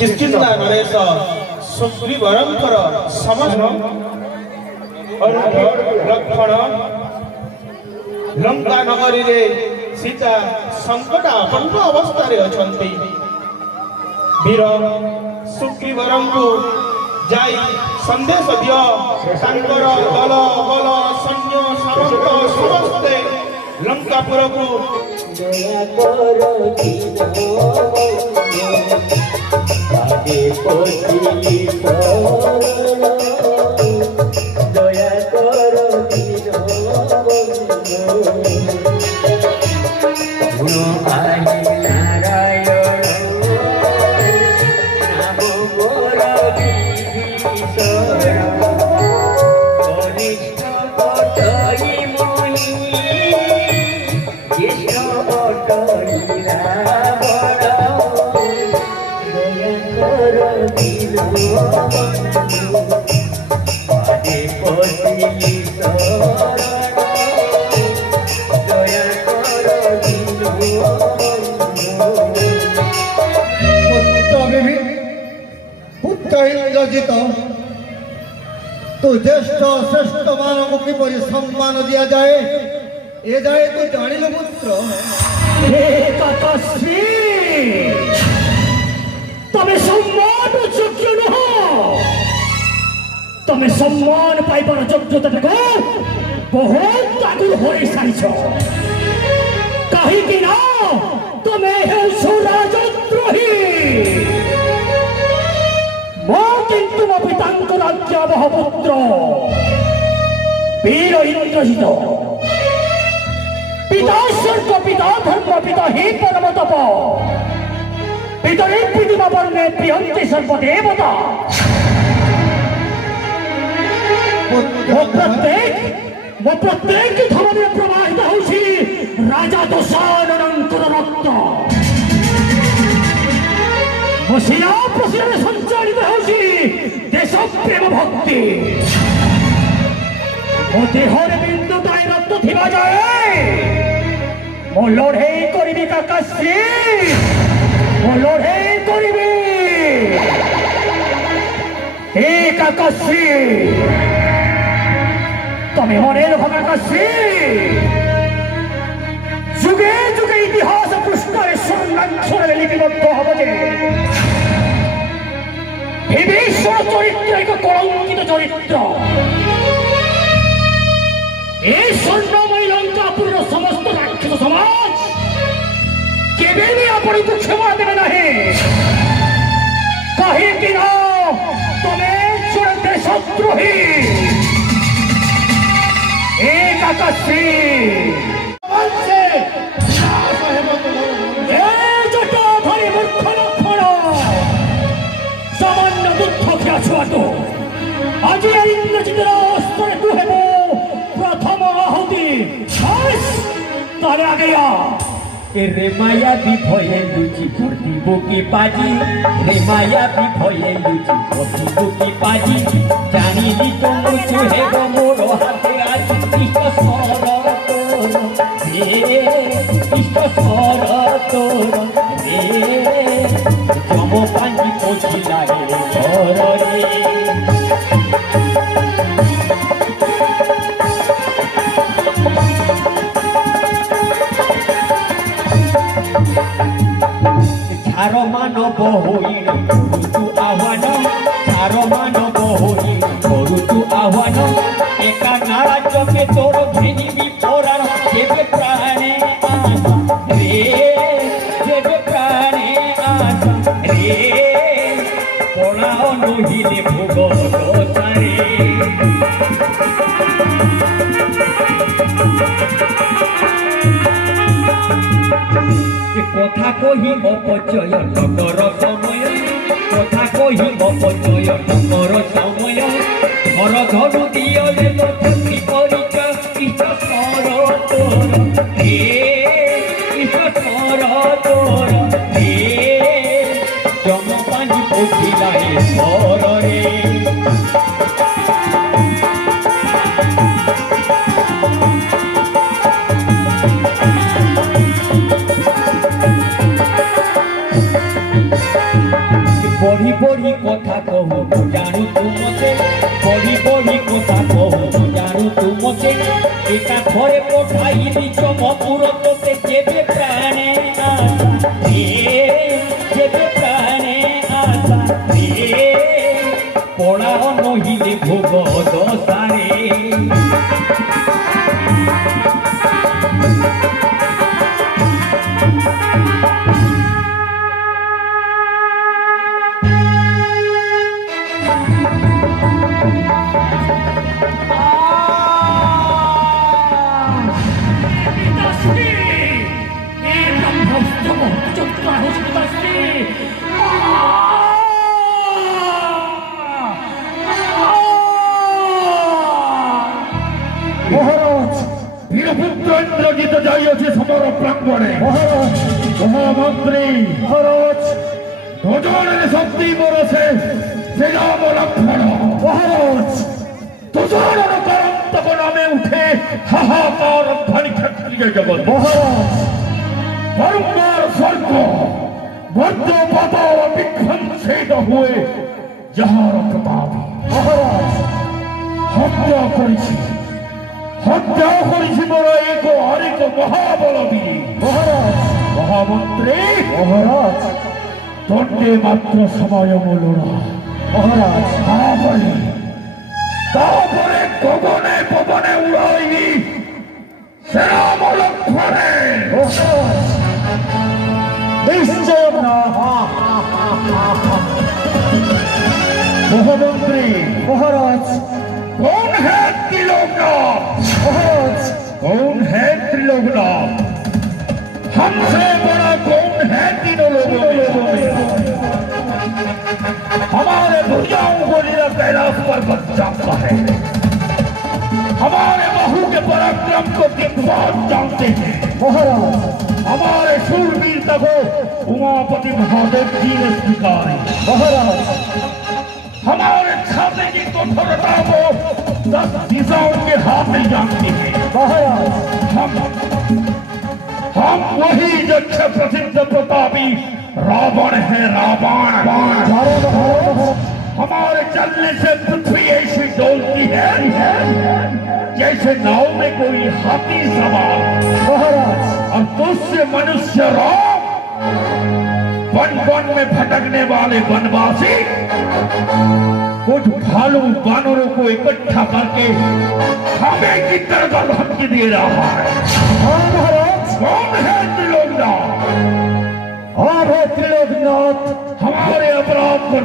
किष्किंधा नरेश सुग्रीवरंकर समस्त लक्षण लंका नगरी रे सीता संकट आपन्न अवस्था रे अछंती वीर सुग्रीवरंकु जाई संदेश दियो तांकर दल बल सैन्य सामंत समस्ते लंकापुर को दया करो दया करो तो ज्येष्ठ श्रेष्ठ मानव को किपरि सम्मान दिया जाए ए जाए तो जानिल पुत्र तमे सम्मान योग्य नह तमे सम्मान पाइबार योग्यता बहुत आगुल हो सारिछ कहीं ना तमे हेसु राजद्रोही किंतु मो पितांक राज्यावह पुत्र वीर इंद्रजित पिता स्वर्ग पिता धर्म पिता ही परम तप पितरे पृथिवी वर्णे प्रियंते सर्वदेवता वो प्रत्येक धर्म प्रवाहित होसी राजा दशाननंतर रक्त मसीहा प्रसीर संचालित होसी देश प्रेम भक्ति मो देहर बिंदु ताई रक्त थिबा जाए मो लड़े करिबी काकाश्री मो लड़े करिबी हे काकाश्री तमे मने रख काकाश्री जुगे जुगे इतिहास पृष्ठरे स्वर्णाक्षरे लिपिबद्ध हब जे विभीषण चरित्र एक कलंकित चरित्र स्वर्णमय लंकापुर समस्त राक्षस समाज केवे भी आपण को क्षमा देवे नहीं कहीं कि ना तमे जड़े देशद्रोही एक आकाशी आज इंद्रजित स्तरे तू है प्रथम आहुति तारे आ गया रे माया भी भये लुचि करती बुकी पाजी रे माया भी भये लुचि करती बुकी पाजी जानी दी तो मुझे है गो मोरो हाथे आज इष्ट स्वर तोर रे इष्ट स्वर तोर रे जमो पानी पोछिला रे घर रे झार मानव होई करुतु आह्वान झार मानव होई करुतु आह्वान एका नाराजके तोर घेनिबी पोरार जेबे प्राणे आस रे जेबे प्राणे आस रे पणाओ नहिले भोग दोसारे কথা কহি অপচয় নকর সময় কথা কহি অপচয় নকর সময় ঘর ধনু দিয়লে লক্ষ্মী পরিচয় ইষ্ট স্বর তোর হে ইষ্ট স্বর তোর হে জমপানি পঠিলাই স্বর রে কি কথা কহু জানু তুমকে একা ঘরে পঠাই দিছ মপুর তোতে যেবে প্রাণে আশা যেবে প্রাণে আশা পড়া নহিলে ভোগ দশারে মহারাজ বীরপুত্র ইন্দ্রজিৎ যাইয়াছে সমর প্রাঙ্গণে। মহারাজ মহামন্ত্রী মহারাজ দুজনের শক্তি বরসে শ্রীরাম লক্ষ্মণ। মহারাজ দুজনের পরন্তক নামে উঠে হাহাকার ধ্বনি ক্ষত্রিয় জগৎ। মহারাজ বারংবার স্বর্গ বজ্র পাতাল বিধ্বংসিত হয়ে যাহার প্রতাপ মহারাজ হত্যা করেছি বড় এক আরেক মহাবলবী। মহারাজ মহামন্ত্রী মহারাজ দণ্ডে মাত্র সময় মূল না। মহারাজ তারপরে গগনে পবনে উড়াইনি শ্রীরাম লক্ষ্মণে। নিশ্চয় না মহামন্ত্রী মহারাজ कौन है त्रिलोकनाथ? कौन है त्रिलोकनाथ? हमसे बड़ा कौन है तीनों लोगों में? हमारे भुजाओं को लीला कैलाश पर्वत जानता है, हमारे बहू के पराक्रम को दिग्बाज जानते हैं। महाराज हमारे शूरवीरता को उमापति महादेव जी ने स्वीकारी। महाराज हमारे छाते की कठोरता को 10 दिशाओं के हाथ में जानते हैं। महाराज हम वही यक्ष प्रसिद्ध प्रतापी रावण है। रावण हमारे चलने से पृथ्वी ऐसी डोलती है जैसे नाव में कोई हाथी सवार। महाराज और तुझसे मनुष्य राम वन वन में भटकने वाले वनवासी कुछ भालू बानरों को इकट्ठा करके हमें की तरफ धमकी दे रहा है। महाराज कौन है त्रिलोकनाथ? हमारे अपराध पर